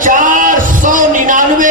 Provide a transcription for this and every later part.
499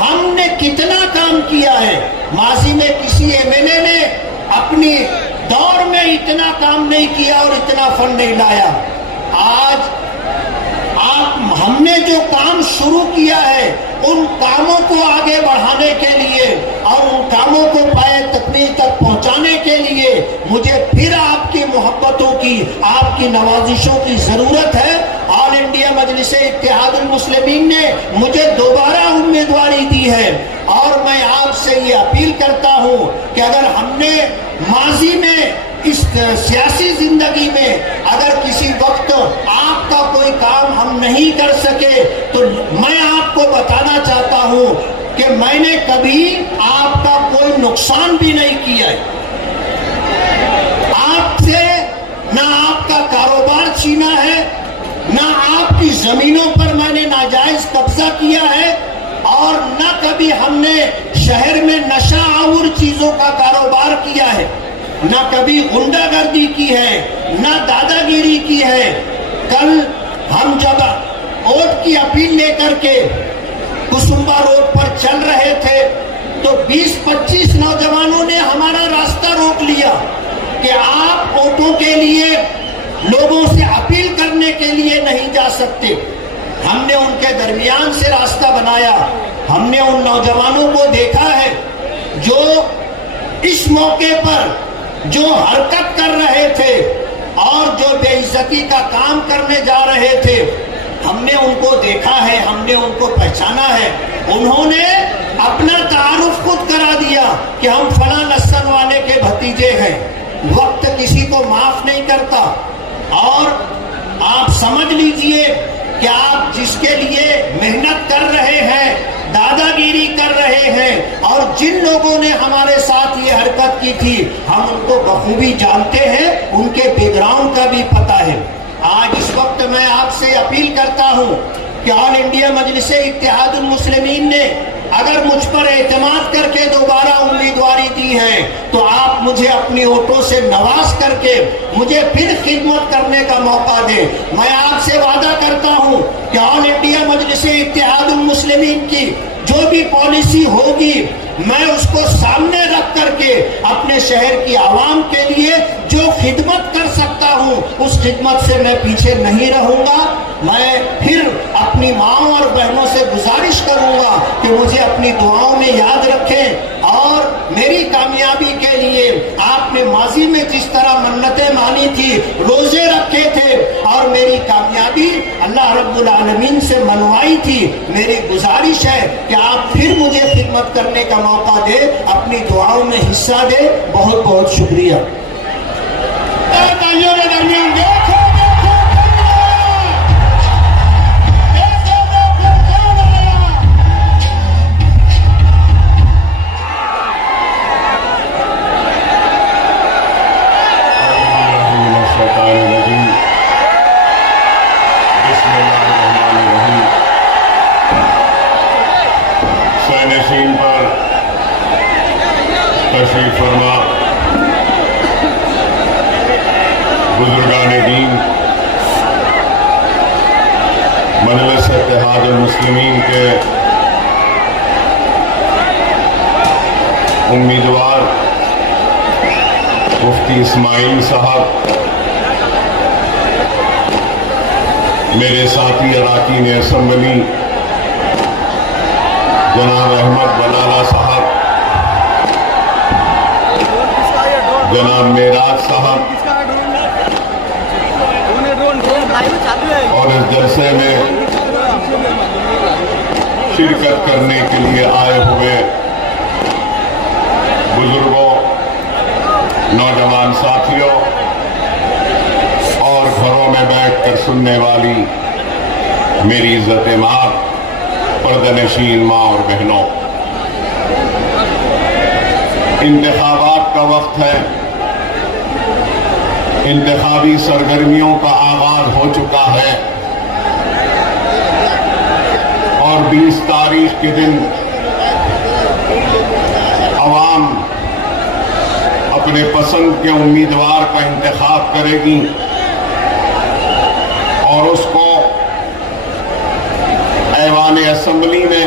ہم نے کتنا کام کیا ہے. ماضی میں کسی MLA نے اپنی دور میں اتنا کام نہیں کیا اور اتنا فنڈ نہیں لایا. آج ہم نے جو کام شروع کیا ہے ان کاموں کو آگے بڑھانے کے لیے اور ان کاموں کو پائے تکمیل تک پہنچانے کے لیے مجھے پھر آپ کی محبتوں کی، آپ کی نوازشوں کی ضرورت ہے. آل انڈیا مجلس اتحاد المسلمین نے مجھے دوبارہ امیدواری دی ہے اور میں آپ سے یہ اپیل کرتا ہوں کہ اگر ہم نے ماضی میں اس سیاسی زندگی میں اگر کسی وقت آپ کا کوئی کام ہم نہیں کر سکے تو میں آپ کو بتانا چاہتا ہوں کہ میں نے کبھی آپ کا کوئی نقصان بھی نہیں کیا ہے. آپ سے نہ آپ کا کاروبار چھینا ہے، نہ آپ کی زمینوں پر میں نے ناجائز قبضہ کیا ہے، اور نہ کبھی ہم نے شہر میں نشہ آور چیزوں کا کاروبار کیا ہے، نہ کبھی غنڈہ گردی کی ہے، نہ دادا گیری کی ہے. کل ہم جب ووٹ کی اپیل لے کر کے کسمبا روڈ پر چل رہے تھے تو 20-25 نوجوانوں نے ہمارا راستہ روک لیا کہ آپ ووٹوں کے لیے لوگوں سے اپیل کرنے کے لیے نہیں جا سکتے. ہم نے ان کے درمیان سے راستہ بنایا. ہم نے ان نوجوانوں کو دیکھا ہے جو اس موقع پر جو حرکت کر رہے تھے اور جو بے عزتی کا کام کرنے جا رہے تھے. ہم نے ان کو دیکھا ہے، ہم نے ان کو پہچانا ہے. انہوں نے اپنا تعارف خود کرا دیا کہ ہم فلاں نسل والے کے بھتیجے ہیں. وقت کسی کو معاف نہیں کرتا، اور آپ سمجھ لیجئے کہ آپ جس کے لیے محنت کر رہے ہیں، دادا گیری کر رہے ہیں، اور جن لوگوں نے ہمارے ساتھ یہ حرکت کی تھی ہم ان کو بخوبی جانتے ہیں، ان کے بیک گراؤنڈ کا بھی پتہ ہے. آج اس وقت میں آپ سے اپیل کرتا ہوں کہ آل انڈیا مجلس اتحاد المسلمین نے اگر مجھ پر اعتماد کر کے دوبارہ امیدواری دی ہے تو آپ مجھے اپنی ووٹوں سے نواز کر کے مجھے پھر خدمت کرنے کا موقع دیں. میں آپ سے وعدہ کرتا ہوں کہ آل انڈیا مجلس اتحاد المسلمین کی جو بھی پالیسی ہوگی میں اس کو سامنے رکھ کر کے اپنے شہر کی عوام کے لیے جو خدمت کر سکتا ہوں اس خدمت سے میں پیچھے نہیں رہوں گا. میں پھر اپنی ماؤں اور بہنوں سے گزارش کروں گا کہ مجھے اپنی دعاؤں میں یاد رکھیں، اور میری کامیابی کے لیے آپ نے ماضی میں جس طرح منتیں مانی تھی، روزے رکھے تھے اور میری کامیابی اللہ رب العالمین سے منوائی تھی. میری گزارش ہے کہ آپ پھر مجھے خدمت کرنے کا موقع دے، اپنی دعاؤں میں حصہ دے. بہت بہت شکریہ. نشین پر تشریف فرما بزرگان دین، مجلس اتحاد المسلمین کے امیدوار مفتی اسماعیل صاحب، میرے ساتھی اراکین اسمبلی جناب احمد بلالہ صاحب، جناب معراج صاحب، اور اس جلسے میں شرکت کرنے کے لیے آئے ہوئے بزرگوں، نوجوان ساتھیوں اور گھروں میں بیٹھ کر سننے والی میری عزت ماں، پردہ نشین ماں اور بہنوں، انتخابات کا وقت ہے. انتخابی سرگرمیوں کا آغاز ہو چکا ہے اور 20 تاریخ کے دن عوام اپنے پسند کے امیدوار کا انتخاب کرے گی اور اس کو ایوان اسمبلی میں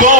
2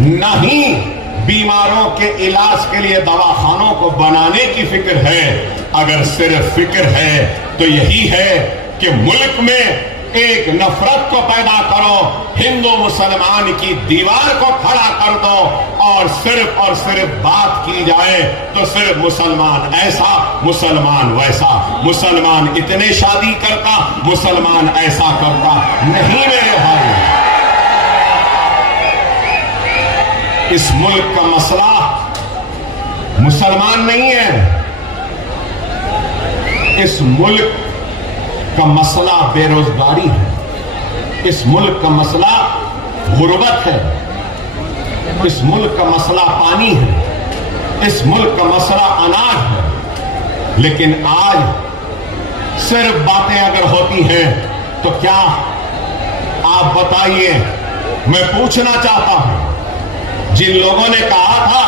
نہ ہی بیماروں کے علاج کے لیے دواخانوں کو بنانے کی فکر ہے. اگر صرف فکر ہے تو یہی ہے کہ ملک میں ایک نفرت کو پیدا کرو, ہندو مسلمان کی دیوار کو کھڑا کر دو, اور صرف بات کی جائے تو صرف مسلمان ایسا, مسلمان ویسا, مسلمان اتنے شادی کرتا, مسلمان ایسا کرتا. نہیں میرے بھائی, اس ملک کا مسئلہ مسلمان نہیں ہے. اس ملک کا مسئلہ بے روزگاری ہے. اس ملک کا مسئلہ غربت ہے. اس ملک کا مسئلہ پانی ہے. اس ملک کا مسئلہ اناج ہے. لیکن آج صرف باتیں اگر ہوتی ہیں تو کیا آپ بتائیے, میں پوچھنا چاہتا ہوں, جن لوگوں نے کہا تھا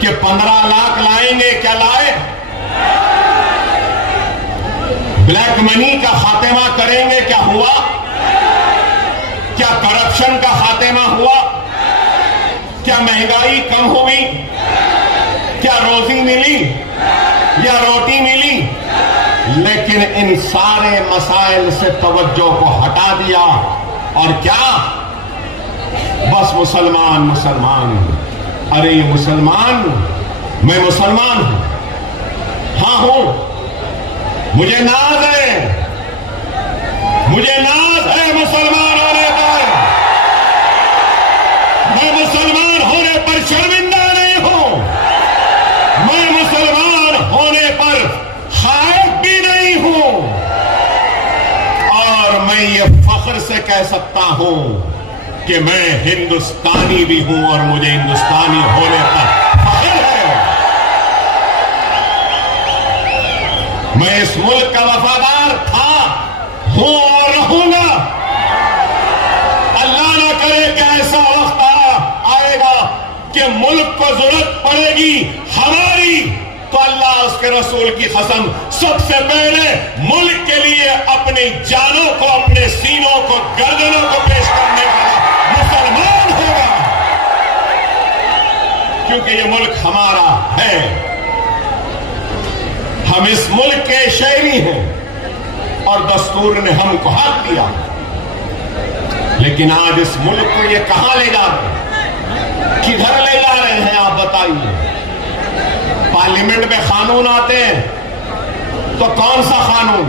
کہ 15 لاکھ لائیں گے, کیا لائے؟ بلیک منی کا خاتمہ کریں گے, کیا ہوا؟ کیا کرپشن کا خاتمہ ہوا؟ کیا مہنگائی کم ہوئی؟ کیا روزی ملی یا روٹی ملی؟ لیکن ان سارے مسائل سے توجہ کو ہٹا دیا, اور کیا بس مسلمان مسلمان. ارے یہ مسلمان, میں مسلمان ہوں, ہاں ہوں, مجھے ناز ہے, مجھے ناز ہے مسلمان ہونے پر. میں مسلمان ہونے پر شرمندہ نہیں ہوں, میں مسلمان ہونے پر خائف بھی نہیں ہوں, اور میں یہ فخر سے کہہ سکتا ہوں کہ میں ہندوستانی بھی ہوں, اور مجھے ہندوستانی ہونے پر فخر ہے. میں اس ملک کا وفادار تھا, ہوں اور رہوں گا. اللہ نہ کرے کہ ایسا وقت آئے گا کہ ملک کو ضرورت پڑے گی ہماری, تو اللہ اس کے رسول کی قسم سب سے پہلے ملک کے لیے اپنی جانوں کو, اپنے سینوں کو, گردنوں کو پیش کرنے والا مسلمان ہوگا, کیونکہ یہ ملک ہمارا ہے. ہم اس ملک کے شہری ہیں اور دستور نے ہم کو حق دیا, لیکن آج اس ملک کو یہ کہاں لے جا رہے ہیں, کدھر لے جا رہے ہیں آپ بتائیے. پارلیمنٹ میں قانون آتے ہیں تو کون سا قانون؟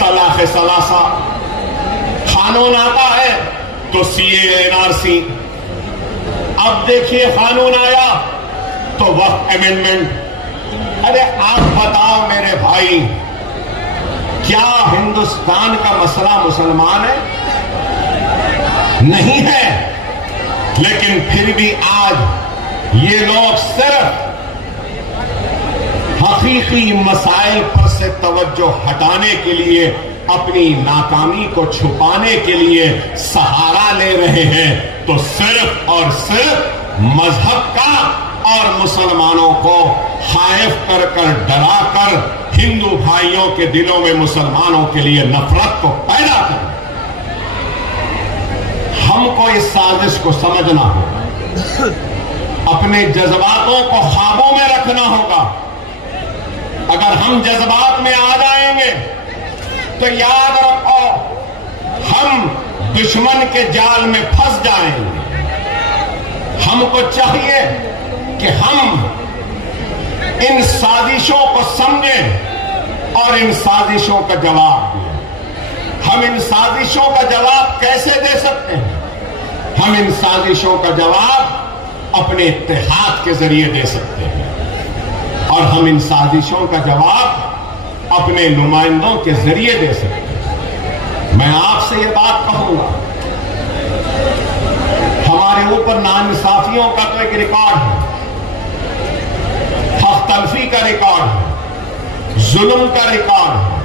طلاق ثلاثہ. قانون آتا ہے تو CAA-NRC. اب دیکھیے قانون آیا تو وقف امینڈمنٹ. ارے آپ بتاؤ میرے بھائی, کیا ہندوستان کا مسئلہ مسلمان ہے؟ نہیں ہے. لیکن پھر بھی آج یہ لوگ صرف حقیقی مسائل پر سے توجہ ہٹانے کے لیے, اپنی ناکامی کو چھپانے کے لیے سہارا لے رہے ہیں, تو صرف اور صرف مذہب کا اور مسلمانوں کو خائف کر کر, ڈرا کر ہندو بھائیوں کے دلوں میں مسلمانوں کے لیے نفرت کو پیدا کر. ہم کو اس سازش کو سمجھنا ہوگا, اپنے جذباتوں کو خوابوں میں رکھنا ہوگا. اگر ہم جذبات میں آ جائیں گے تو یاد رکھو ہم دشمن کے جال میں پھنس جائیں گے. ہم کو چاہیے کہ ہم ان سازشوں کو سمجھیں اور ان سازشوں کا جواب دیں. ہم ان سازشوں کا جواب کیسے دے سکتے ہیں؟ ہم ان سازشوں کا جواب اپنے اتحاد کے ذریعے دے سکتے ہیں, اور ہم ان سازشوں کا جواب اپنے نمائندوں کے ذریعے دے سکتے ہیں. میں آپ سے یہ بات کہوں گا, ہمارے اوپر ناانصافیوں کا تو ایک ریکارڈ ہے, حق تلفی کا ریکارڈ ہے, ظلم کا ریکارڈ ہے,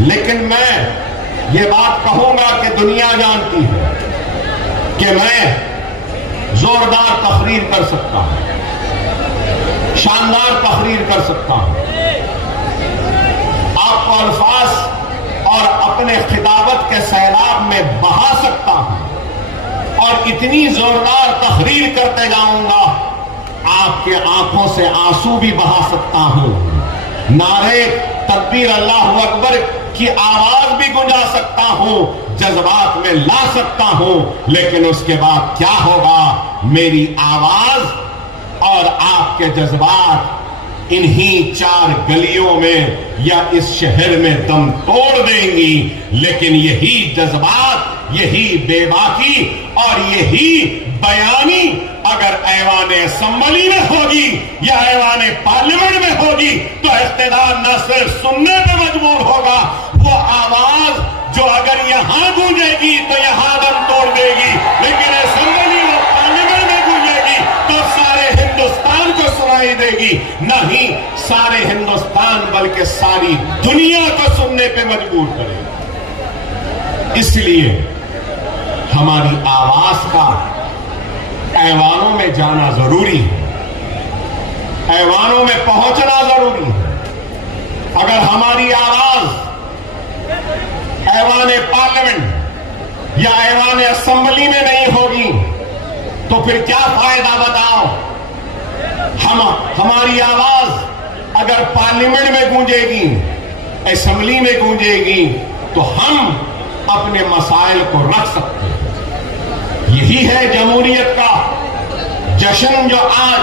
لیکن میں یہ بات کہوں گا کہ دنیا جانتی ہے کہ میں زوردار تقریر کر سکتا ہوں, شاندار تقریر کر سکتا ہوں, آپ کو الفاظ اور اپنے خطابت کے سیلاب میں بہا سکتا ہوں, اور اتنی زوردار تقریر کرتے جاؤں گا آپ کے آنکھوں سے آنسو بھی بہا سکتا ہوں، نعرے تکبیر اللہ اکبر کی آواز بھی گنجا سکتا ہوں، جذبات میں لا سکتا ہوں، لیکن اس کے بعد کیا ہوگا؟ میری آواز اور آپ کے جذبات انہی 4 گلیوں میں یا اس شہر میں دم توڑ دیں گی، لیکن یہی جذبات، یہی بے باکی اور یہی بیانی اگر ایوان اسمبلی میں ہوگی یا ایوان پارلیمنٹ میں ہوگی تو اقتدار نہ صرف سننے پہ مجبور ہوگا، وہ آواز جو اگر یہاں گونجے گی تو یہاں دم توڑ دے گی، لیکن اسمبلی اور پارلیمنٹ میں گونجے گی تو سارے ہندوستان کو سنائی دے گی، نہ ہی سارے ہندوستان بلکہ ساری دنیا کو سننے پہ مجبور کرے گی۔ اس لیے ہماری آواز کا ایوانوں میں جانا ضروری ہے، ایوانوں میں پہنچنا ضروری ہے۔ اگر ہماری آواز ایوان پارلیمنٹ یا ایوان اسمبلی میں نہیں ہوگی تو پھر کیا فائدہ بتاؤ؟ ہماری آواز اگر پارلیمنٹ میں گونجے گی، اسمبلی میں گونجے گی تو ہم اپنے مسائل کو رکھ سکتے ہیں۔ یہی ہے جمہوریت کا جشن جو آج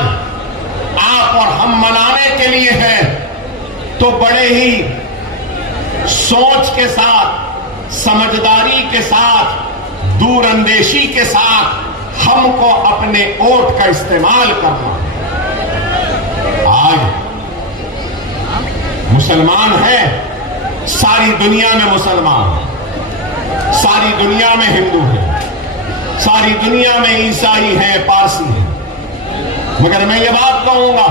آپ اور ہم منانے کے لیے ہے، تو بڑے ہی سوچ کے ساتھ، سمجھداری کے ساتھ، دور اندیشی کے ساتھ ہم کو اپنے ووٹ کا استعمال کرنا ہے۔ آج مسلمان ہیں، ساری دنیا میں مسلمان، ساری دنیا میں ہندو ہیں، ساری دنیا میں عیسائی ہیں، پارسی ہیں، مگر میں یہ بات کہوں گا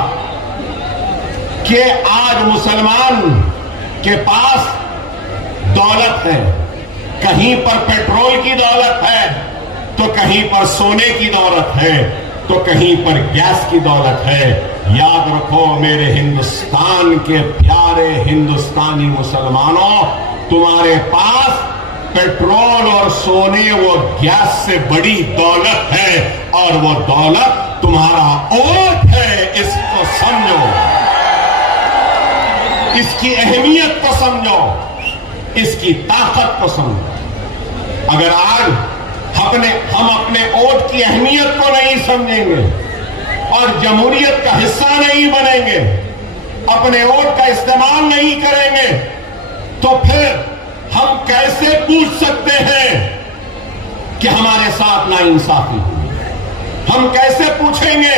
کہ آج مسلمان کے پاس دولت ہے، کہیں پر پیٹرول کی دولت ہے تو کہیں پر سونے کی دولت ہے تو کہیں پر گیس کی دولت ہے۔ یاد رکھو میرے ہندوستان کے پیارے ہندوستانی مسلمانوں، تمہارے پاس پیٹرول اور سونے و گیس سے بڑی دولت ہے، اور وہ دولت تمہارا ووٹ ہے۔ اس کو سمجھو، اس کی اہمیت کو سمجھو، اس کی طاقت کو سمجھو۔ اگر آج ہم اپنے ووٹ کی اہمیت کو نہیں سمجھیں گے اور جمہوریت کا حصہ نہیں بنیں گے، اپنے ووٹ کا استعمال نہیں کریں گے، تو پھر ہم کیسے پوچھ سکتے ہیں کہ ہمارے ساتھ ناانصافی ہوئی؟ ہم کیسے پوچھیں گے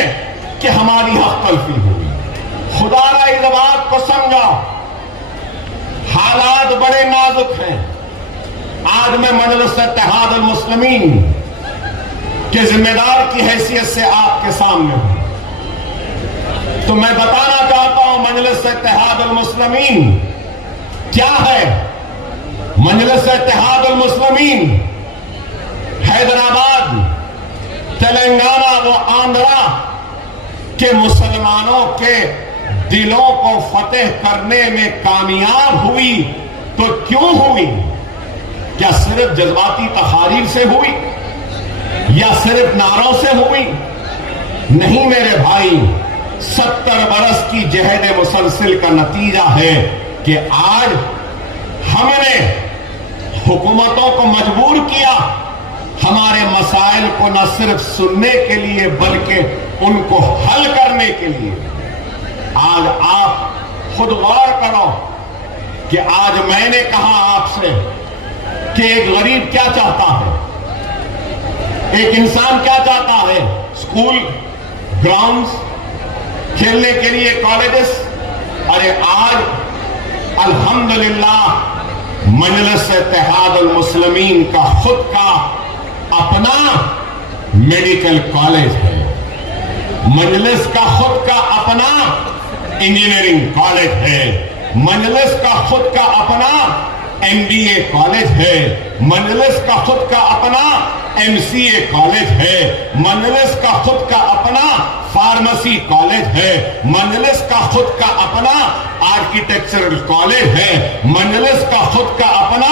کہ ہماری حق تلفی ہوئی؟ خدا را اس بات کو سمجھو، حالات بڑے نازک ہیں۔ آج میں مجلس اتحاد المسلمین کے ذمہ دار کی حیثیت سے آپ کے سامنے ہوں، تو میں بتانا چاہتا ہوں مجلس اتحاد المسلمین کیا ہے۔ مجلس اتحاد المسلمین حیدرآباد، تلنگانہ و آندھرا کے مسلمانوں کے دلوں کو فتح کرنے میں کامیاب ہوئی تو کیوں ہوئی؟ کیا صرف جذباتی تحاریر سے ہوئی یا صرف نعروں سے ہوئی؟ نہیں میرے بھائی، 70 برس کی جہد مسلسل کا نتیجہ ہے کہ آج ہم نے حکومتوں کو مجبور کیا ہمارے مسائل کو نہ صرف سننے کے لیے بلکہ ان کو حل کرنے کے لیے۔ آج آپ خود غور کرو کہ آج میں نے کہا آپ سے کہ ایک غریب کیا چاہتا ہے، ایک انسان کیا چاہتا ہے؟ اسکول، گراؤنڈز، کھیلنے کے لیے کالجز۔ ارے آج الحمدللہ مجلس اتحاد المسلمین کا خود کا اپنا میڈیکل کالج ہے، مجلس کا خود کا اپنا انجینئرنگ کالج ہے، مجلس کا خود کا اپنا MBA کالج ہے، مجلس کا خود کا اپنا MCA کالج ہے، مجلس کا خود کا اپنا فارمیسی کالج ہے، مجلس کا خود کا اپنا آرکیٹیکچرل کالج ہے، مجلس کا خود کا اپنا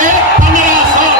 1500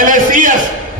LACS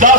10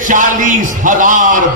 40,000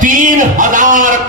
3,000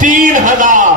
3,000।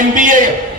MBA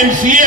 MCA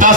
10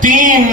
3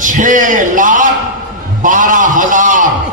6,12,000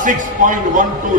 6.12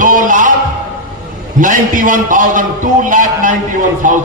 2,91,000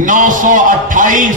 928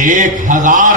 1,000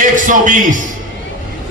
120,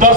10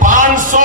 500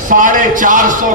450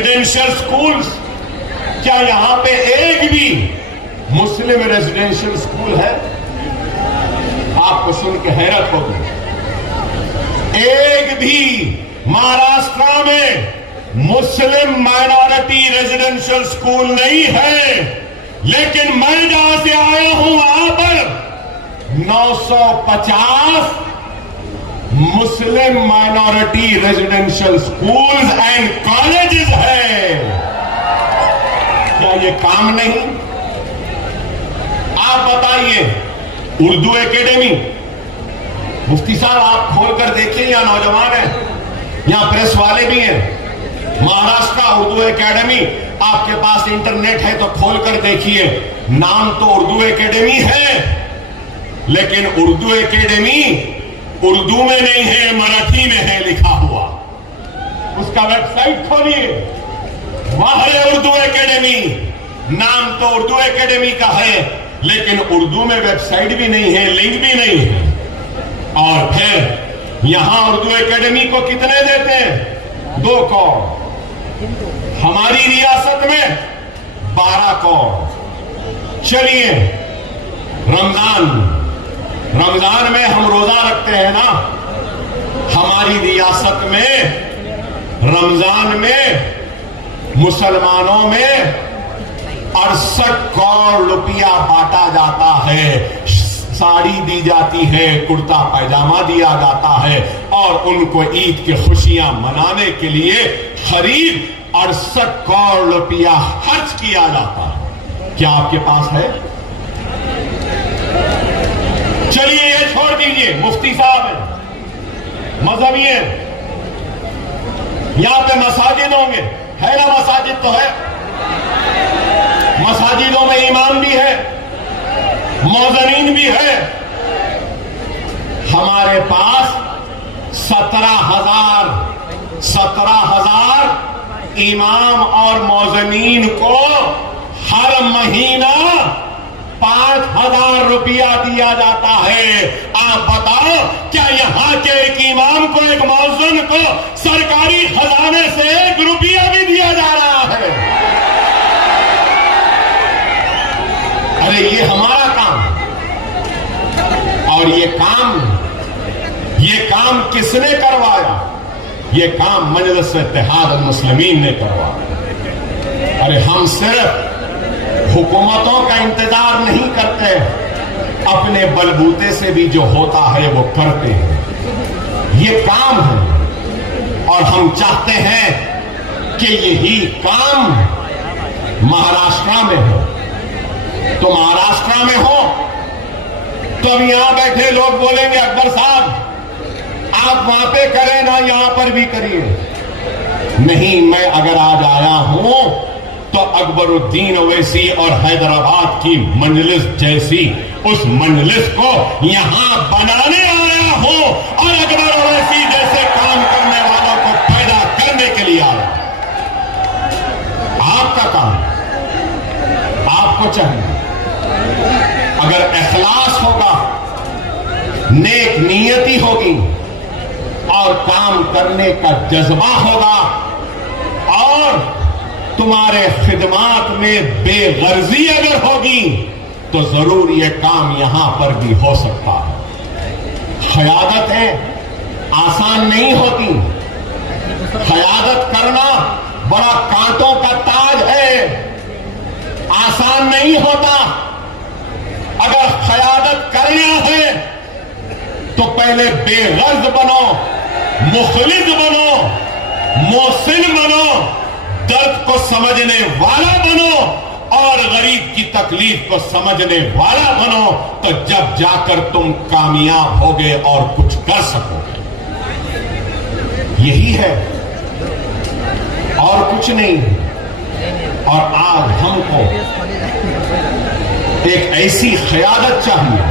residential schools, کیا یہاں پہ ایک بھی مسلم ریزیڈینشل سکول ہے؟ آپ کو سن کے حیرت ہوگی، ایک بھی مہاراشٹر میں مسلم مائنورٹی ریزیڈینشل سکول نہیں ہے۔ لیکن میں جہاں سے آیا ہوں وہاں پر 950 Muslim minority residential schools and colleges ہے۔ کیا یہ کام نہیں؟ آپ بتائیے، اردو اکیڈمی، مفتی صاحب آپ کھول کر دیکھیں، یا نوجوان ہیں، یہاں پریس والے بھی ہیں، مہاراشٹر اردو اکیڈمی، آپ کے پاس انٹرنیٹ ہے تو کھول کر دیکھیے، نام تو اردو اکیڈمی ہے، لیکن اردو اکیڈمی اردو میں نہیں ہے، مراٹھی میں ہے لکھا ہوا۔ اس کا ویب سائٹ کھولیے، وہاں ہے اردو اکیڈمی، نام تو اردو اکیڈمی کا ہے، لیکن اردو میں ویب سائٹ بھی نہیں ہے، لنک بھی نہیں ہے۔ اور پھر یہاں اردو اکیڈمی کو کتنے دیتے ہیں؟ 2 کروڑ۔ ہماری ریاست میں 12 کروڑ۔ چلیے، رمضان میں ہم روزہ رکھتے ہیں نا، ہماری ریاست میں رمضان میں مسلمانوں میں 68 کروڑ روپیہ بانٹا جاتا ہے، ساڑی دی جاتی ہے، کرتا پائجامہ دیا جاتا ہے، اور ان کو عید کی خوشیاں منانے کے لیے قریب 68 کروڑ روپیہ خرچ کیا جاتا ہے۔ کیا آپ کے پاس ہے؟ چلیے یہ چھوڑ دیجئے، مفتی صاحب ہیں، مذہبی ہیں، یہاں پہ مساجد ہوں گے، ہے نا؟ مساجد تو ہے، مساجدوں میں امام بھی ہے، مؤذنین بھی ہے۔ ہمارے پاس 17,000 امام اور مؤذنین کو ہر مہینہ 5,000 روپیہ دیا جاتا ہے۔ آپ بتاؤ، کیا یہاں کے ایک امام کو، ایک مؤذن کو سرکاری خزانے سے 1 روپیہ بھی دیا جا رہا ہے؟ ارے یہ ہمارا کام، اور یہ کام کس نے کروایا؟ یہ کام مجلس اتحاد المسلمین نے کروایا۔ ارے ہم صرف حکومتوں کا انتظار نہیں کرتے، اپنے بلبوتے سے بھی جو ہوتا ہے وہ کرتے ہیں۔ یہ کام ہے، اور ہم چاہتے ہیں کہ یہی کام مہاراشٹر میں ہو۔ تو مہاراشٹر میں ہو تو اب یہاں بیٹھے لوگ بولیں گے، اکبر صاحب آپ وہاں پہ کریں نا، یہاں پر بھی کریے۔ نہیں، میں اگر آج آیا ہوں تو اکبر الدین اویسی اور حیدرآباد کی مجلس جیسی اس مجلس کو یہاں بنانے آیا ہوں، اور اکبر اویسی جیسے کام کرنے والوں کو پیدا کرنے کے لیے آیا۔ آپ کا کام، آپ کو چاہیے، اگر اخلاص ہوگا، نیک نیتی ہوگی، اور کام کرنے کا جذبہ ہوگا، اور تمہارے خدمات میں بے غرضی اگر ہوگی، تو ضرور یہ کام یہاں پر بھی ہو سکتا ہے۔ قیادتیں آسان نہیں ہوتی، قیادت کرنا بڑا کانٹوں کا تاج ہے، آسان نہیں ہوتا۔ اگر قیادت کرنا ہے تو پہلے بے غرض بنو، مخلص بنو، محسن بنو، درد کو سمجھنے والا بنو، اور غریب کی تکلیف کو سمجھنے والا بنو، تو جب جا کر تم کامیاب ہوگے اور کچھ کر سکو گے۔ یہی ہے، اور کچھ نہیں۔ اور آج ہم کو ایک ایسی قیادت چاہیے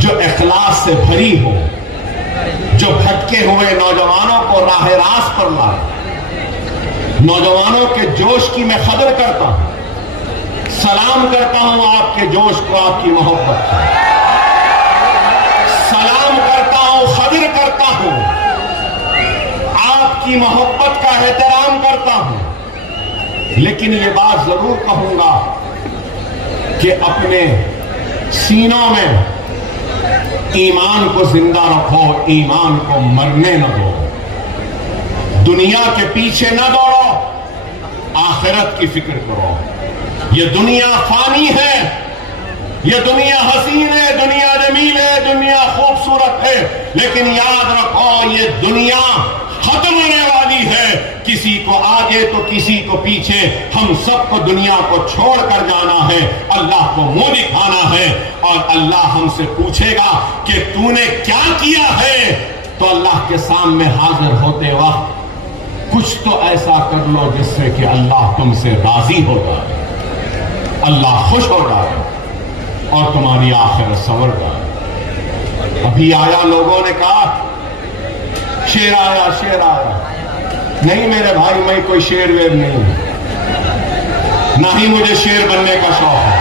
جو اخلاص سے بھری ہو، جو بھٹکے ہوئے نوجوانوں کو راہ راست پر لائے۔ نوجوانوں کے جوش کی میں قدر کرتا ہوں، سلام کرتا ہوں آپ کے جوش کو، آپ کی محبت کو سلام کرتا ہوں، قدر کرتا ہوں، آپ کی محبت کا احترام کام کرتا ہوں، لیکن یہ بات ضرور کہوں گا کہ اپنے سینوں میں ایمان کو زندہ رکھو، ایمان کو مرنے نہ دو، دنیا کے پیچھے نہ دوڑو، آخرت کی فکر کرو۔ یہ دنیا فانی ہے، یہ دنیا حسین ہے، دنیا جمیل ہے، دنیا خوبصورت ہے، لیکن یاد رکھو یہ دنیا ختم ہونے والی ہے، کسی کو آگے تو کسی کو پیچھے، ہم سب کو دنیا کو چھوڑ کر جانا ہے، اللہ کو منہ دکھانا ہے، اور اللہ ہم سے پوچھے گا کہ تو نے کیا کیا ہے؟ تو اللہ کے سامنے حاضر ہوتے وقت کچھ تو ایسا کر لو جس سے کہ اللہ تم سے راضی ہو جائے، اللہ خوش ہو جائے اور تمہاری آخرت سنور جائے۔ ابھی آیا، لوگوں نے کہا شیر آیا، شیر آیا۔ نہیں میرے بھائی، میں کوئی شیر ویر نہیں ہوں، نہ ہی مجھے شیر بننے کا شوق ہے،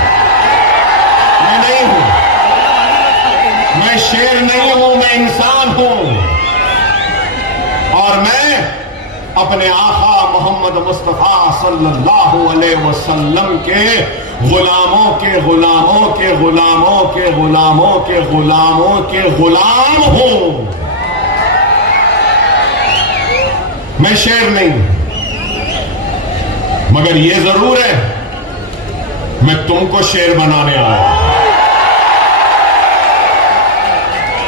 میں نہیں ہوں، میں شیر نہیں ہوں، میں انسان ہوں، اور میں اپنے آقا محمد مصطفیٰ صلی اللہ علیہ وسلم کے غلاموں کے غلاموں کے غلاموں کے غلاموں کے غلاموں کے غلام ہوں، میں شیر نہیں ہوں، مگر یہ ضرور ہے میں تم کو شیر بنانے آیا۔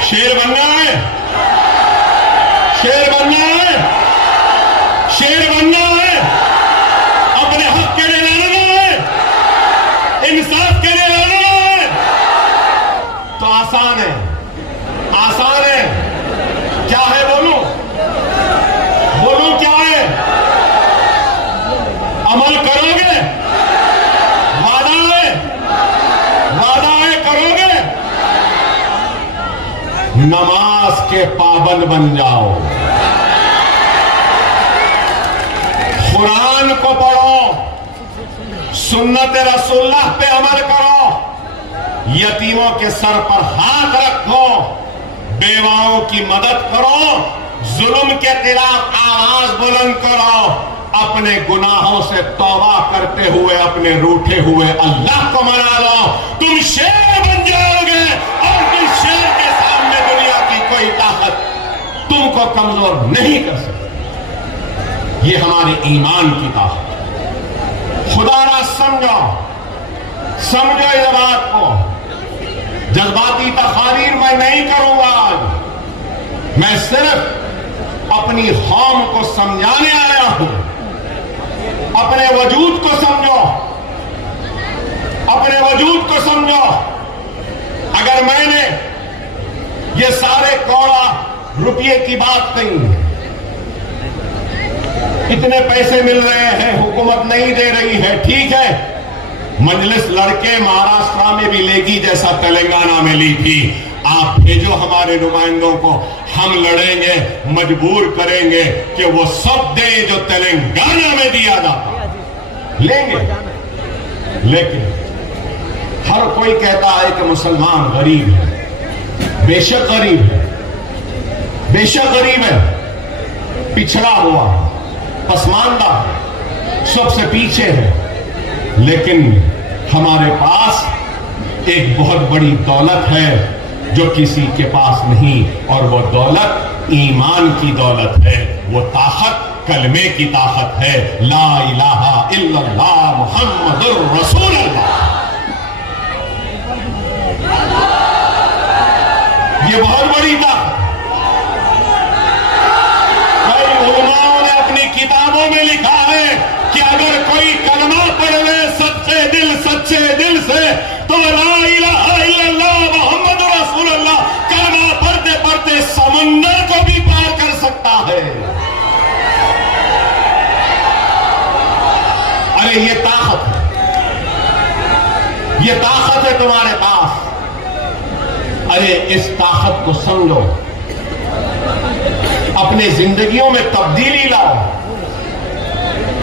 شیر بننا ہے، شیر بننا ہے، شیر بننا ہے، اپنے حق کے لیے لڑنا ہے، انصاف کے لیے لڑنا ہے، تو آسان ہے، آسان ہے، کیا ہے بولوں؟ بولوں کیا ہے؟ عمل کرو گے؟ وعدہ ہے، وعدہ ہے، کرو گے؟ نماز کے پابند بن جاؤ، قرآن کو پڑھو، سنت رسول اللہ پہ عمل کرو، یتیموں کے سر پر ہاتھ رکھو، بیواؤں کی مدد کرو، ظلم کے خلاف آواز بلند کرو، اپنے گناہوں سے توبہ کرتے ہوئے اپنے روٹھے ہوئے اللہ کو منا لو، تم شیر بن جاؤ گے، اور اس شیر کے سامنے دنیا کی کوئی طاقت تم کو کمزور نہیں کر سکتی۔ یہ ہمارے ایمان کی طاقت۔ خدا نہ سمجھو اس بات کو، جذباتی تقاریر میں نہیں کروں گا آج، میں صرف اپنی قوم کو سمجھانے آیا ہوں۔ اپنے وجود کو سمجھو، اپنے وجود کو سمجھو۔ اگر میں نے یہ سارے کوڑا روپیے کی بات کہی، اتنے پیسے مل رہے ہیں، حکومت نہیں دے رہی ہے، ٹھیک ہے، مجلس لڑکے مہاراشٹرا میں بھی لے گی جیسا تلنگانہ میں لی تھی، آپ بھیجو ہمارے نمائندوں کو، ہم لڑیں گے، مجبور کریں گے کہ وہ سب دیں جو تلنگانہ میں دیا جاتا، لیں گے۔ لیکن ہر کوئی کہتا ہے کہ مسلمان غریب ہے، بے شک غریب ہے، بے شک غریب ہے، پچھڑا ہوا، پسماندہ، سب سے پیچھے ہے، لیکن ہمارے پاس ایک بہت بڑی دولت ہے جو کسی کے پاس نہیں، اور وہ دولت ایمان کی دولت ہے، وہ طاقت کلمے کی طاقت ہے، لا الہ الا اللہ محمد الرسول اللہ۔ یہ بہت بڑی طاقت۔ کئی علماء نے اپنی کتابوں میں لکھا ہے کہ اگر کوئی کلمہ پڑھ لے سچے دل سے تو لا الہ الا اللہ محمد رسول اللہ کلمہ پڑھتے پڑھتے سمندر کو بھی پار کر سکتا ہے۔ ارے یہ طاقت ہے، یہ طاقت ہے تمہارے پاس۔ ارے اس طاقت کو سمجھو، اپنے زندگیوں میں تبدیلی لاؤ،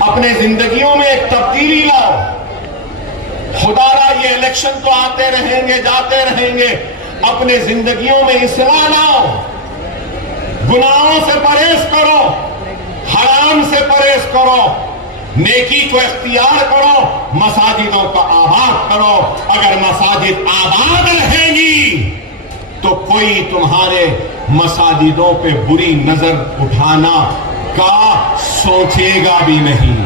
اپنے زندگیوں میں ایک تبدیلی لاؤ۔ خدا را یہ الیکشن تو آتے رہیں گے، جاتے رہیں گے، اپنے زندگیوں میں اصلاح لاؤ، گناہوں سے پرہیز کرو، حرام سے پرہیز کرو, نیکی کو اختیار کرو, مساجدوں کو آباد کرو. اگر مساجد آباد رہیں گی تو کوئی تمہارے مساجدوں پہ بری نظر اٹھانا کا سوچے گا بھی نہیں.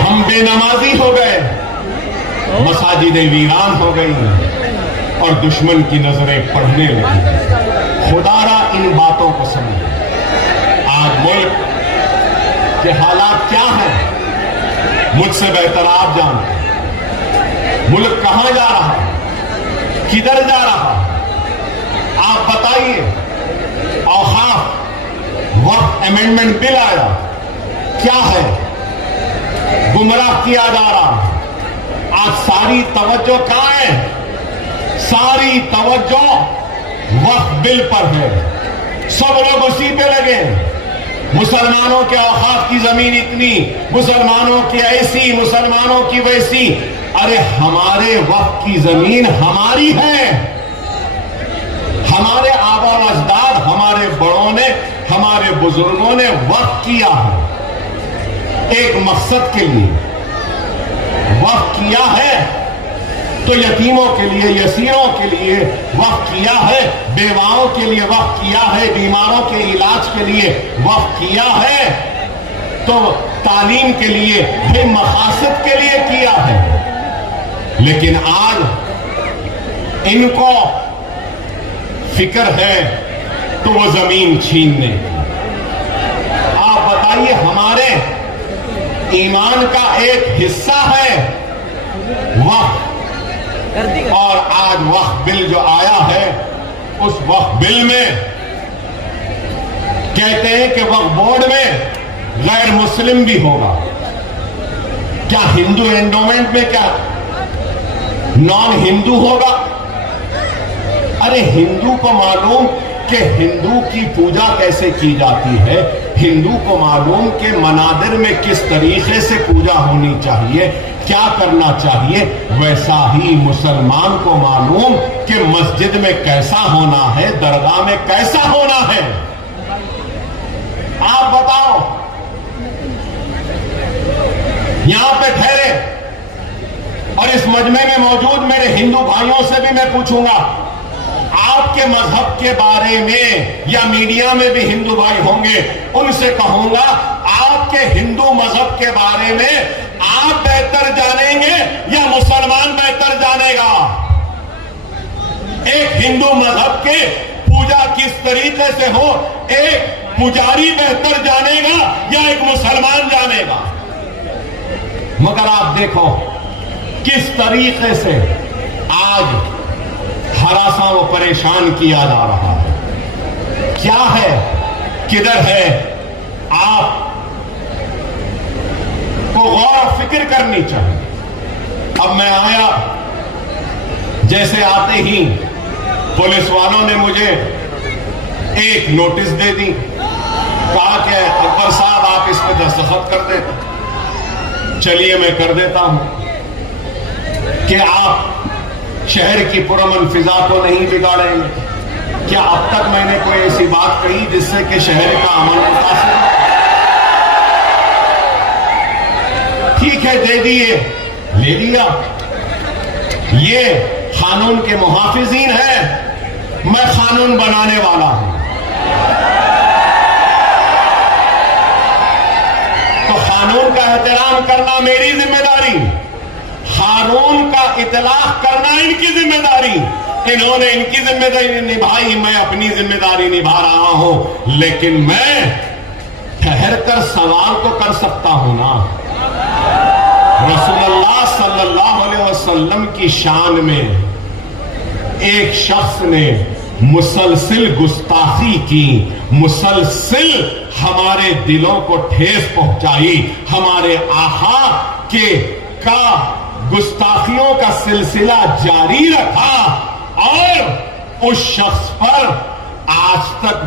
ہم بے نمازی ہو گئے, مساجدیں ویران ہو گئی اور دشمن کی نظریں پڑھنے لگی. خدا را ان باتوں کو سمجھے. آج ملک کے حالات کیا ہیں مجھ سے بہتر آپ جانتے ہیں. ملک کہاں جا رہا ہے, کدھر جا رہا ہے, آپ بتائیے. اوقاف وقت امینڈمنٹ بل آیا, کیا ہے, گمراہ کیا جا رہا ہے. آج ساری توجہ کہاں ہے, ساری توجہ وقت بل پر ہے. سب لوگ اسی پہ لگے. مسلمانوں کے اوقاف کی زمین اتنی, مسلمانوں کی ایسی, مسلمانوں کی ویسی. ارے ہمارے وقت کی زمین ہماری ہے. ہمارے آبا و اجداد, ہمارے بڑوں نے, ہمارے بزرگوں نے وقت کیا ہے ایک مقصد کے لیے. وقت کیا ہے تو یتیموں کے لیے, یسیروں کے لیے وقت کیا ہے, بیواؤں کے لیے وقت کیا ہے, بیماروں کے علاج کے لیے وقت کیا ہے, تو تعلیم کے لیے, بے مقاصد کے لیے کیا ہے. لیکن آج ان کو فکر ہے تو وہ زمین چھیننے کی. آپ بتائیے, ہمارے ایمان کا ایک حصہ ہے وقت, اور آج وقت بل جو آیا ہے, اس وقت بل میں کہتے ہیں کہ وقت بورڈ میں غیر مسلم بھی ہوگا. کیا ہندو انڈومنٹ میں کیا نان ہندو ہوگا؟ ارے ہندو کو معلوم کہ ہندو کی پوجا کیسے کی جاتی ہے, ہندو کو معلوم کہ منادر میں کس طریقے سے پوجا ہونی چاہیے, کیا کرنا چاہیے. ویسا ہی مسلمان کو معلوم کہ مسجد میں کیسا ہونا ہے, درگاہ میں کیسا ہونا ہے. آپ بتاؤ, یہاں پہ ٹھہرے اور اس مجمع میں موجود میرے ہندو بھائیوں سے بھی میں پوچھوں گا, آپ کے مذہب کے بارے میں, یا میڈیا میں بھی ہندو بھائی ہوں گے, ان سے کہوں گا آپ کے ہندو مذہب کے بارے میں آپ بہتر جانیں گے یا مسلمان بہتر جانے گا؟ ایک ہندو مذہب کے پوجا کس طریقے سے ہو, ایک پجاری بہتر جانے گا یا ایک مسلمان جانے گا؟ مگر آپ دیکھو کس طریقے سے آج ہراساں و پریشان کیا جا رہا ہے. کیا ہے, کدھر ہے؟ آپ کو غور و فکر کرنی چاہیے. اب میں آیا, جیسے آتے ہی پولیس والوں نے مجھے ایک نوٹس دے دی, کہا کہ اکبر صاحب آپ اس پہ دستخط کر دیں. چلیے میں کر دیتا ہوں کہ آپ شہر کی پرامن فضا کو نہیں بگاڑیں گے. کیا اب تک میں نے کوئی ایسی بات کہی جس سے کہ شہر کا امن متاثر ہو؟ ٹھیک ہے, دے دیے, لے لیا. یہ قانون کے محافظین ہیں, میں قانون بنانے والا ہوں. تو قانون کا احترام کرنا میری ذمہ داری, قانون کا اطلاق کرنا ان کی ذمہ داری. انہوں نے ان کی ذمہ داری نبھائی, میں اپنی ذمہ داری نبھا رہا ہوں. لیکن میں ٹھہر کر سوال تو کر سکتا ہوں نا. رسول اللہ صلی اللہ علیہ وسلم کی شان میں ایک شخص نے مسلسل گستاخی کی, مسلسل ہمارے دلوں کو ٹھیس پہنچائی, ہمارے آقا کے کا گستاخیوں کا سلسلہ جاری رکھا, اور اس شخص پر آج تک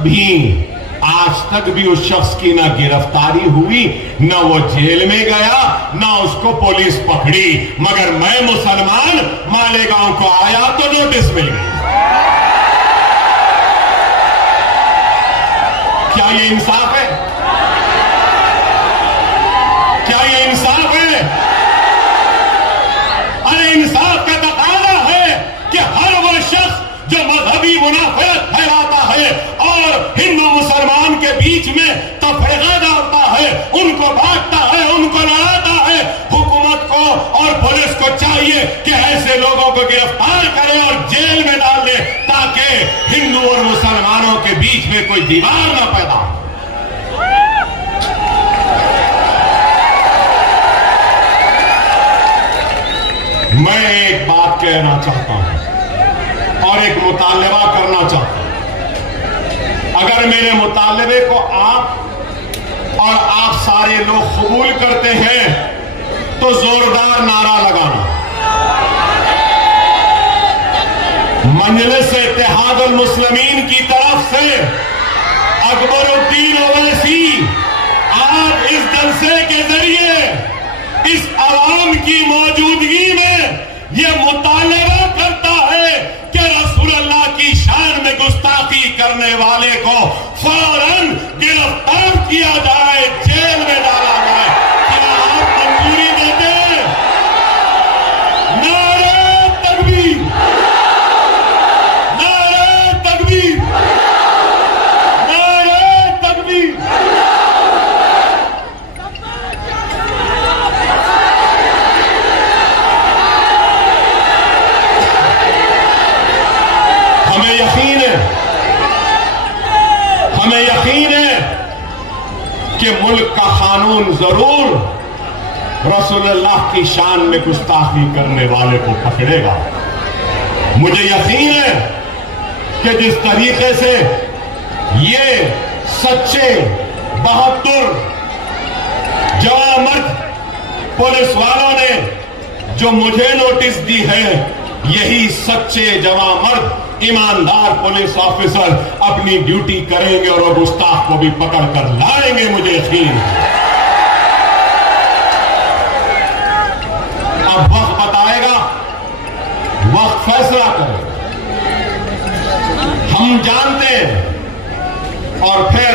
بھی اس شخص کی نہ گرفتاری ہوئی, نہ وہ جیل میں گیا, نہ اس کو پولیس پکڑی. مگر میں مسلمان مالیگاؤں کو آیا تو نوٹس مل گئی. یہ انصاف ہے؟ کیا یہ انصاف ہے؟ ارے انصاف کا تقاضا ہے کہ ہر وہ شخص جو مذہبی منافرت پھیلاتا ہے اور ہندو مسلمان کے بیچ میں تفرقہ ڈالتا ہے، ان کو بانٹتا ہے، ان کو لڑاتا ہے، حکومت کو اور پولیس کو چاہیے کہ ایسے لوگوں کو گرفتار کرے اور جیل میں ڈال دے تاکہ ہندو اور مسلمانوں کے بیچ میں کوئی دیوار نہ پیدا ہو۔ میں ایک بات کہنا چاہتا ہوں اور ایک مطالبہ کرنا چاہتا ہوں۔ اگر میرے مطالبے کو آپ اور آپ سارے لوگ قبول کرتے ہیں تو زوردار نعرہ لگانا۔ مجلس اتحاد المسلمین کی طرف سے اکبر الدین اویسی آج اس جلسے کے ذریعے اس عوام کی موجودگی میں یہ مطالبہ کرتا ہے کہ رسول اللہ کی شان میں گستاخی کرنے والے کو فوراً گرفتار کیا جائے، جیل میں ڈالا جائے۔ کیا آپ منظوری دیتے ہیں؟ نعرہ تکبیر! نعرہ تکبیر! نعرہ تکبیر! ہمیں یقین ہے کہ ملک کا قانون ضرور رسول اللہ کی شان میں گستاخی کرنے والے کو پکڑے گا۔ مجھے یقین ہے کہ جس طریقے سے یہ سچے بہادر جوان مرد پولیس والوں نے جو مجھے نوٹس دی ہے، یہی سچے جوان مرد ایماندار پولیس آفیسر اپنی ڈیوٹی کریں گے اور وہ گستاخ کو بھی پکڑ کر لائیں گے، مجھے یقین ہے۔ اب وقت بتائے گا، وقت فیصلہ کرے گا۔ ہم جانتے ہیں اور پھر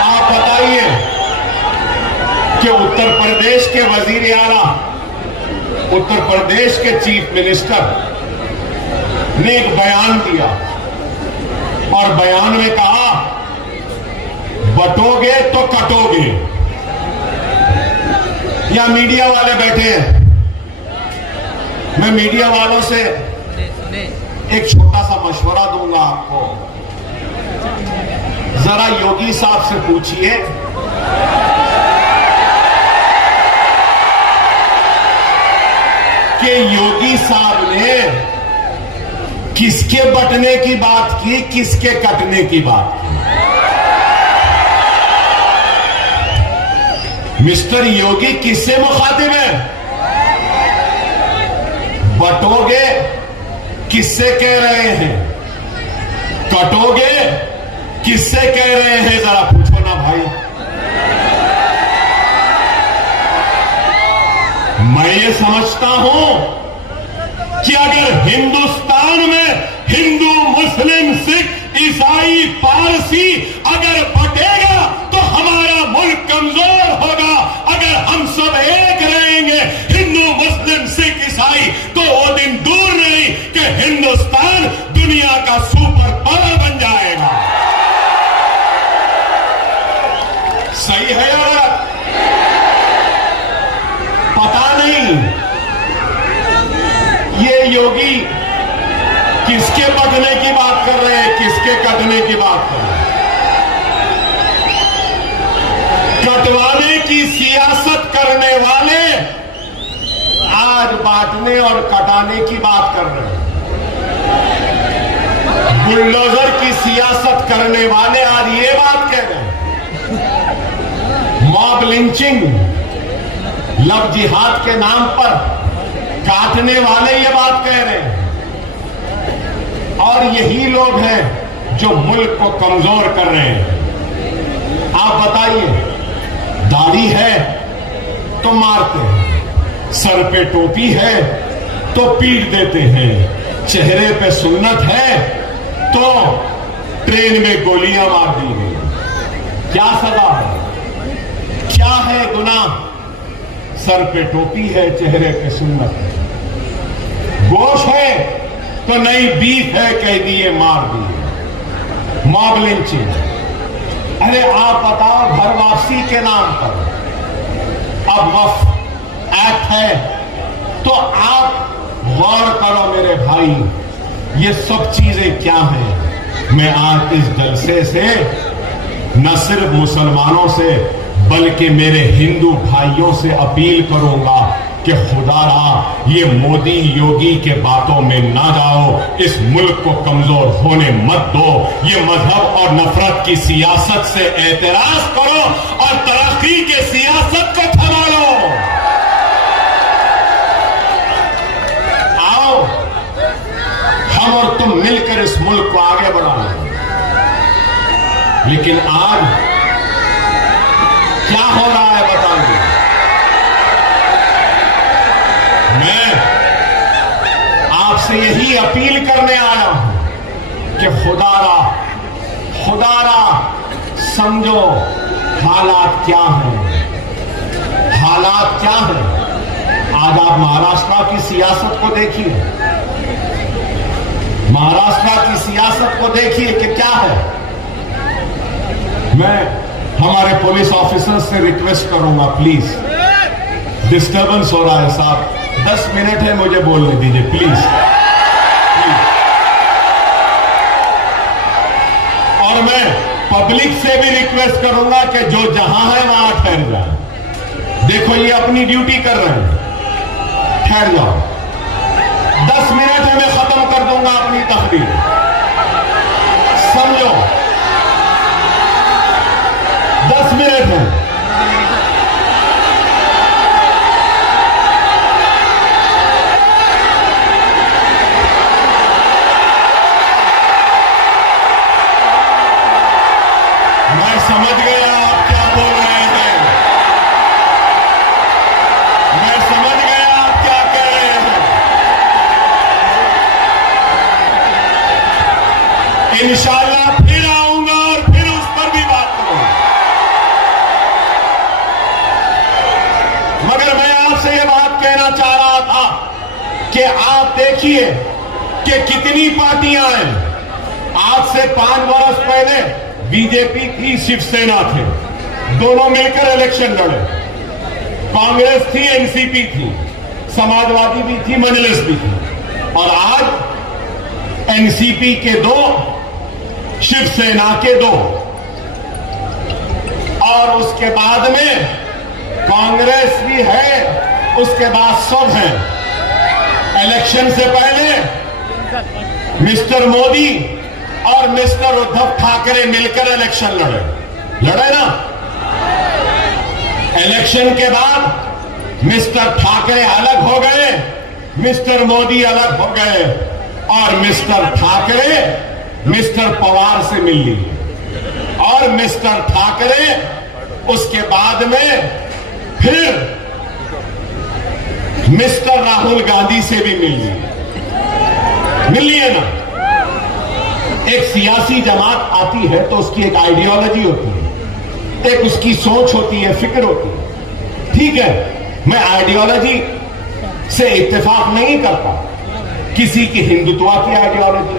آپ بتائیے کہ اتر پردیش کے وزیر اعلیٰ، اتر پردیش کے چیف منسٹر نے ایک بیان دیا اور بیان میں کہا بٹو گے تو کٹو گے۔ یا میڈیا والے بیٹھے ہیں، میں میڈیا والوں سے ایک چھوٹا سا مشورہ دوں گا آپ کو، ذرا یوگی صاحب سے پوچھئے کہ یوگی صاحب نے کس کے بٹنے کی بات کی، کس کے کٹنے کی بات کی۔ مسٹر یوگی کس سے مخاطب ہے؟ بٹو گے کس سے کہہ رہے ہیں، کٹو گے کس سے کہہ رہے ہیں، ذرا پوچھو نا بھائی۔ میں یہ سمجھتا ہوں کہ اگر ہندوستان میں ہندو، مسلم، سکھ، عیسائی، پارسی اگر بٹے گا تو ہمارا ملک کمزور ہوگا۔ اگر ہم سب ایک رہیں گے، ہندو، مسلم، سکھ، عیسائی، تو وہ دن دور نہیں کہ ہندوستان دنیا کا سپر پاور بن جائے گا۔ صحیح ہے یار؟ پتا نہیں یہ یوگی کس کے بٹنے کی بات کر رہے ہیں، کس کے کٹنے کی بات کر رہے ہیں۔ کٹوانے کی سیاست کرنے والے آج بانٹنے اور کٹانے کی بات کر رہے ہیں۔ بلڈوزر کی سیاست کرنے والے آج یہ بات کہہ رہے ہیں۔ موب لنچنگ، لو جہاد کے نام پر کاٹنے والے یہ بات کہہ رہے ہیں، اور یہی لوگ ہیں جو ملک کو کمزور کر رہے ہیں۔ آپ بتائیے، داڑھی ہے تو مارتے ہیں، سر پہ ٹوپی ہے تو پیٹ دیتے ہیں, چہرے پہ سنت ہے تو ٹرین میں گولیاں مار دی گئی. کیا سزا ہے, کیا ہے گناہ؟ سر پہ ٹوپی ہے, چہرے پہ سنت ہے. گوشت ہے تو نئی بیف ہے, کہہ دیے مار دیے. Mob lynching. ارے آپ بتاؤ, گھر واپسی کے نام پر اب وقف ایکٹ ہے تو آپ غور کرو میرے بھائی, یہ سب چیزیں کیا ہیں. میں آج اس جلسے سے نہ صرف مسلمانوں سے بلکہ میرے ہندو بھائیوں سے اپیل کروں گا کہ خدا را یہ مودی یوگی کے باتوں میں نہ جاؤ, اس ملک کو کمزور ہونے مت دو. یہ مذہب اور نفرت کی سیاست سے اعتراض کرو اور ترقی کے سیاست کو تھما لو. آؤ ہم اور تم مل کر اس ملک کو آگے بڑھائیں. لیکن آج کیا ہو رہا ہے بتائیے. میں آپ سے یہی اپیل کرنے آیا ہوں کہ خدا را سمجھو حالات کیا ہیں, حالات کیا ہیں. آج آپ مہاراشٹر کی سیاست کو دیکھیے, مہاراشٹر کی سیاست کو دیکھیے کہ کیا ہے. میں ہمارے پولیس آفیسر سے ریکویسٹ کروں گا, پلیز ڈسٹربنس ہو رہا ہے صاحب, 10 منٹ ہے, مجھے بولنے دیجیے پلیز. اور میں پبلک سے بھی ریکویسٹ کروں گا کہ جو جہاں ہے وہاں ٹھہر جائے. دیکھو یہ اپنی ڈیوٹی کر رہے ہیں, ٹھہر جاؤ. 10 منٹ ہے, میں ختم کر دوں گا اپنی تقریر. سمجھو 10 منٹ ہے. میں سمجھ گیا آپ کیا بول رہے ہیں, میں سمجھ گیا آپ کیا کہہ رہے ہیں. انشاءاللہ پھر آؤں گا اور پھر اس پر بھی بات کروں گا. مگر میں آپ سے یہ بات کہنا چاہ رہا تھا کہ آپ دیکھیے کہ کتنی پارٹیاں ہیں. آج سے 5 برس پہلے بی جے پی تھی, شیو سینا تھے, دونوں مل کر الیکشن لڑے. کانگریس تھی, این سی پی تھی, سماجوادی بھی تھی, مجلس بھی تھی. اور آج این سی پی کے 2, شیو سینا کے 2, اور اس کے بعد میں کانگریس بھی ہے, اس کے بعد سب ہیں. الیکشن سے پہلے مسٹر مودی اور مسٹر ادھو ٹھاکرے مل کر الیکشن لڑے نا. الیکشن کے بعد مسٹر ٹھاکرے الگ ہو گئے, مسٹر مودی الگ ہو گئے, اور مسٹر ٹھاکرے مسٹر پوار سے مل لی, اور مسٹر ٹھاکرے اس کے بعد میں پھر مسٹر راہل گاندھی سے بھی مل لیے نا. ایک سیاسی جماعت آتی ہے تو اس کی ایک آئیڈیالوجی ہوتی ہے, ایک اس کی سوچ ہوتی ہے, فکر ہوتی ہے. ٹھیک ہے, میں آئیڈیالوجی سے اتفاق نہیں کرتا. کسی کی ہندوتوا کی آئیڈیالوجی,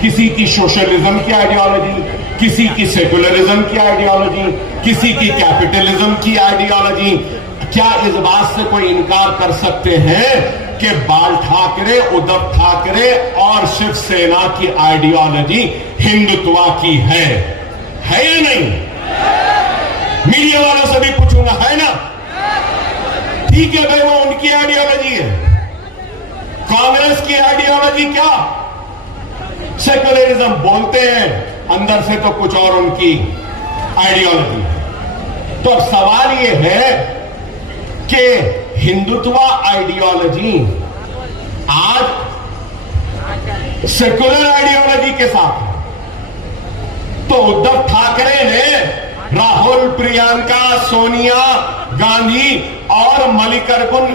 کسی کی سوشلزم کی آئیڈیالوجی, کسی کی سیکولرزم کی آئیڈیالوجی, کسی کی کیپٹلزم کی آئیڈیالوجی. کیا اس بات سے کوئی انکار کر سکتے ہیں کہ بال ٹھاکرے, ادھو ٹھاکرے اور شیو سینا کی آئیڈیالوجی ہندوتوا کی ہے یا نہیں؟ میڈیا والوں سے بھی پوچھوں گا, ہے نا؟ ٹھیک ہے بھائی, وہ ان کی آئیڈیالوجی ہے. کانگریس کی آئیڈیالوجی کیا؟ سیکولرزم بولتے ہیں, اندر سے تو کچھ اور ان کی آئیڈیالوجی ہے. تو اب سوال یہ ہے کہ ہندوتوا آئیڈیالوجی آج سیکولر آئیڈیالوجی کے ساتھ ہے. تو ادھو ٹھاکرے نے راہل, پرینکا, سونیا گاندھی اور ملک ارجن